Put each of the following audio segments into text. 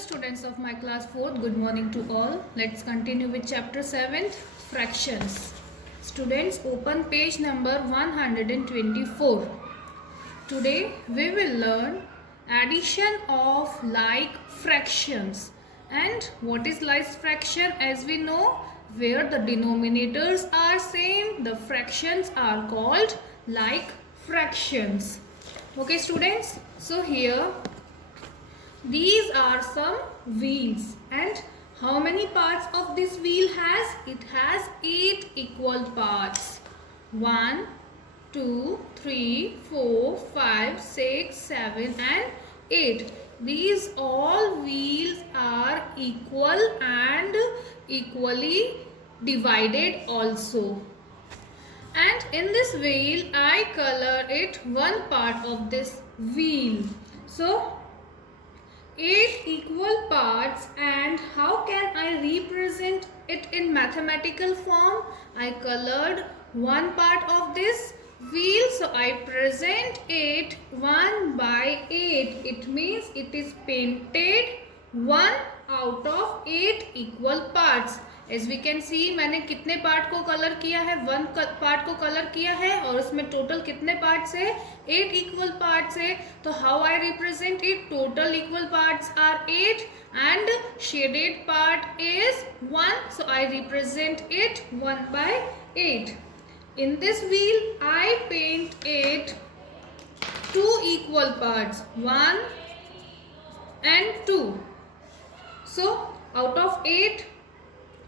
students of my class 4, good morning to all. Let's continue with chapter 7, fractions. Students, open page number 124. Today we will learn addition of like fractions. And what is like fraction? As we know, where the denominators are same, the fractions are called like fractions. Okay students, so here these are some wheels, and how many parts of this wheel has? It has 8 equal parts. 1, 2, 3, 4, 5, 6, 7 and 8. These all wheels are equal and equally divided also. And in this wheel I color it one part of this wheel. So 8 equal parts, and how can I represent it in mathematical form? I colored one part of this wheel, so I present it 1 by 8. It means it is painted 1 out of 8 equal parts. As we can see, मैंने कितने part को colour किया है? 1 part को colour किया है, और उसमें टोटल कितने पार्ट्स है? 8 इक्वल पार्ट्स है. तो how I represent it? Total equal parts are 8 and shaded part is 1, so I represent it 1 by 8. In this wheel I paint it 2 equal parts, 1 and 2. So out of 8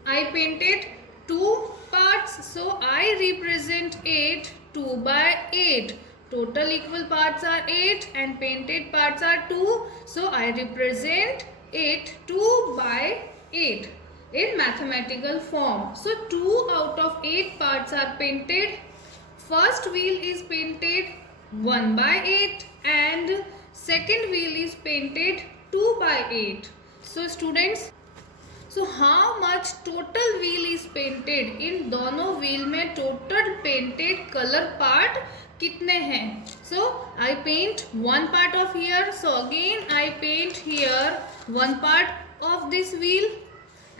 I painted 2 parts, so I represent it 2 by 8. Total equal parts are 8 and painted parts are 2, so I represent it 2 by 8 in mathematical form. So 2 out of 8 parts are painted. First wheel is painted 1 by 8 and second wheel is painted 2 by 8. So students, so how much total wheel is painted? इन दोनों wheel में total painted color part कितने हैं? So I paint one part of here. So again I paint here one part of this wheel,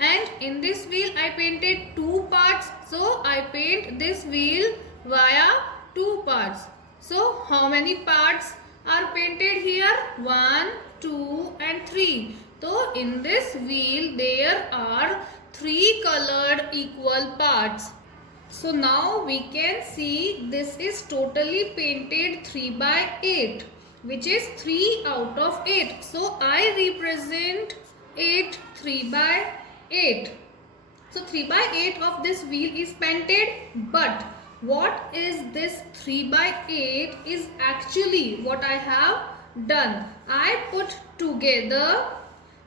and in this wheel I painted 2 parts. So I paint this wheel via 2 parts. So how many parts are painted here? 1, 2 and 3. So in this wheel there are 3 colored equal parts. So now we can see this is totally painted 3 by 8, which is 3 out of 8. So I represent it 3 by 8. So 3 by 8 of this wheel is painted, but what is this 3 by 8 is actually what I have done. I put together.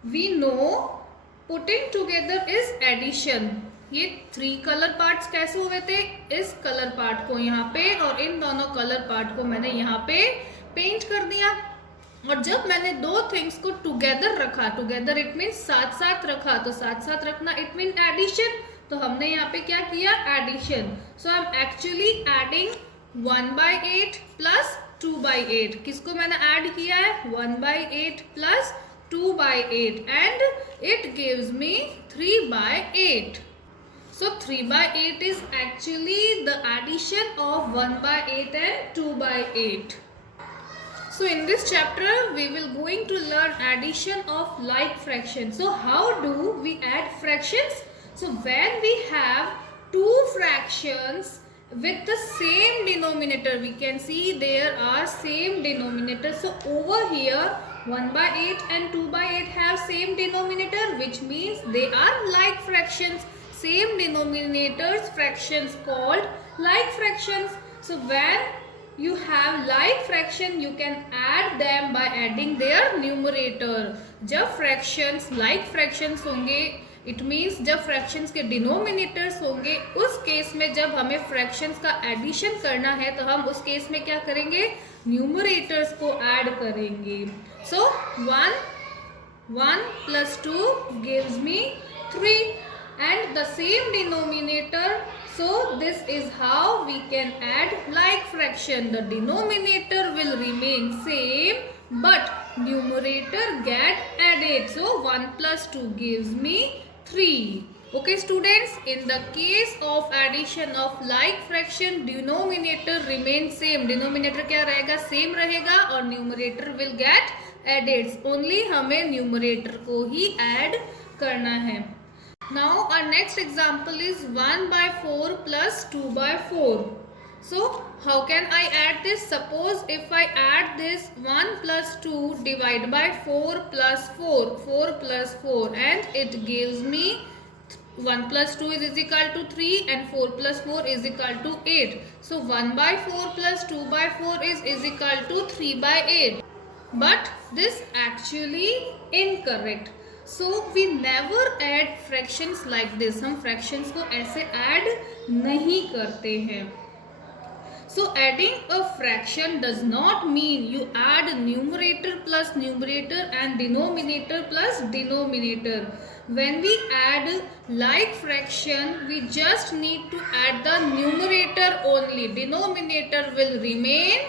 We know putting together is addition. ये 3 colour parts कैसे हुए थे? इस colour part को यहाँ पे और इन दोनों कलर पार्ट को मैंने यहाँ पे पेंट कर दिया. और जब मैंने दो थिंग्स को टुगेदर रखा, टुगेदर इट मीन साथ साथ रखा, तो साथ साथ रखना इट मीन एडिशन. तो हमने यहाँ पे क्या किया? Addition. So I am actually adding 1 by 8 plus 2 by 8. किसको मैंने ऐड किया है? 1 by 8 plus 2 by 8, and it gives me 3 by 8. So 3 by 8 is actually the addition of 1 by 8 and 2 by 8. So in this chapter we will going to learn addition of like fractions. So how do we add fractions? So when we have two fractions with the same denominator, we can see there are same denominator. So over here 1 by 8 and 2 by 8 have same denominator, which means they are like fractions. Same denominators, fractions called like fractions. So when you have like fraction, you can add them by adding their numerator. जब fractions like fractions होंगे, it means जब fractions के denominators होंगे, उस case में जब हमें fractions का addition करना है, तो हम उस केस में क्या करेंगे? Numerators को add करेंगे. So 1 plus 2 gives me 3, and the same denominator. So this is how we can add like fraction. The denominator will remain same, but numerator get added. So 1 plus 2 gives me 3. Okay students, in the case of addition of like fraction, denominator remains same. Denominator क्या रहेगा? Same रहेगा और numerator will get added. Only हमें numerator को ही add करना है. Now our next example is 1 by 4 plus 2 by 4. So how can I add this? Suppose if I add this 1 plus 2 divided by 4 plus 4, 4 plus 4, and it gives me 1 plus 2 is equal to 3 and 4 plus 4 is equal to 8. So 1 by 4 plus 2 by 4 is equal to 3 by 8. But this actually incorrect. So we never add fractions like this. हम fractions को ऐसे add नहीं करते हैं. So adding a fraction does not mean you add numerator plus numerator and denominator plus denominator. When we add like fraction, we just need to add the numerator only. Denominator will remain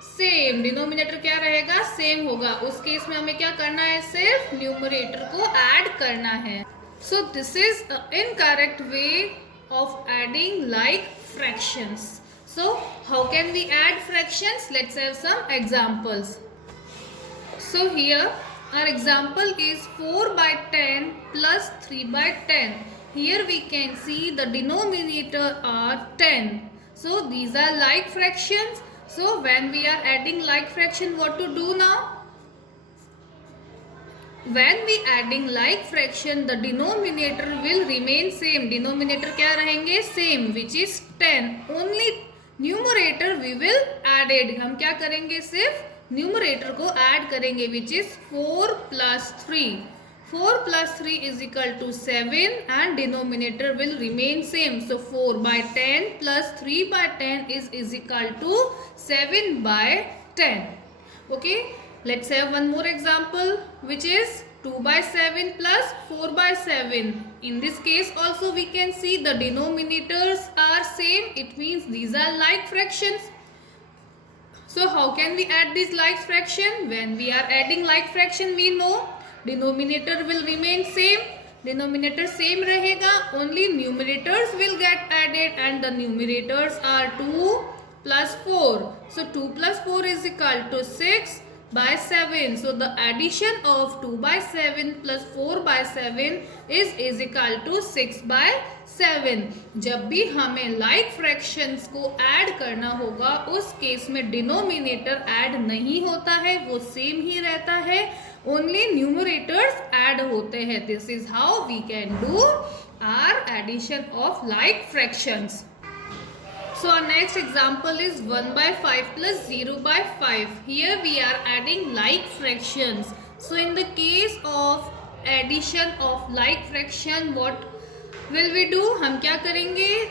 same. Denominator क्या रहेगा? Same होगा. उस case में हमें क्या करना है? सिर्फ numerator को add करना है. So this is an incorrect way of adding like fractions. So how can we add fractions? Let's have some examples. So here our example is 4 by 10 plus 3 by 10. Here we can see the denominator are 10. So these are like fractions. So when we are adding like fraction, what to do now? When we adding like fraction, the denominator will remain same. Denominator क्या रहेंगे? Same, which is 10. Only numerator we will added. हम क्या करेंगे? सिर्फ numerator को add करेंगे, which is 4 plus 3. 4 plus 3 is equal to 7 and denominator will remain same. So 4 by 10 plus 3 by 10 is equal to 7 by 10. Okay, let's have one more example, which is 2 by 7 plus 4 by 7. In this case also we can see the denominators are same. It means these are like fractions. So how can we add this like fraction? When we are adding like fraction, we know denominator will remain same. Denominator same रहेगा. Only numerators will get added and the numerators are 2 plus 4. So 2 plus 4 is equal to 6 by 7. So the addition of 2 by 7 plus 4 by 7 is equal to 6 by 7. जब भी हमें like fractions को add करना होगा, उस case में denominator add नहीं होता है, वो same ही रहता है. Only numerators add होते हैं. This is how we can do our addition of like fractions. So our next example is 1 by 5 plus 0 by 5. Here we are adding like fractions. So in the case of addition of like fraction, what will we do? हम क्या करेंगे?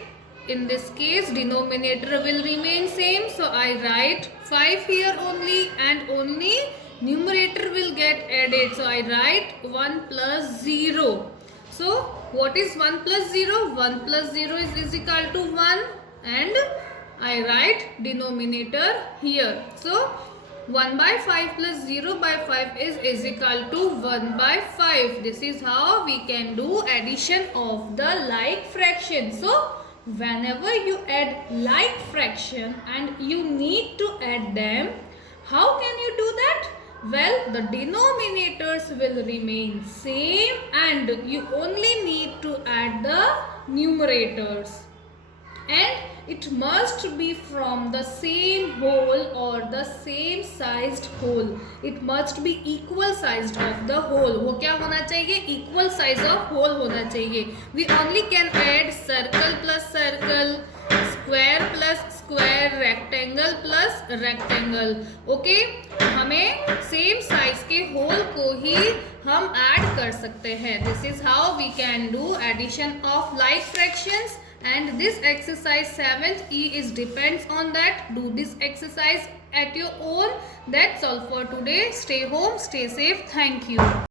In this case denominator will remain same. So I write 5 here only and only numerator will get added. So I write 1 plus 0. So what is 1 plus 0? 1 plus 0 is equal to 1. And I write denominator here. So 1 by 5 plus 0 by 5 is equal to 1 by 5. This is how we can do addition of the like fraction. So whenever you add like fraction and you need to add them, how can you do that? Well, the denominators will remain same and you only need to add the numerators. And it must be from the same whole or the same sized whole. It must be equal sized of the whole. वो क्या होना चाहिए? Equal size of whole होना चाहिए. We only can add circle plus circle, square plus square, rectangle plus rectangle. Okay? हमें same size के whole को ही हम add कर सकते हैं. This is how we can do addition of like fractions. And this exercise 7th E is depends on that. Do this exercise at your own. That's all for today. Stay home, stay safe. Thank you.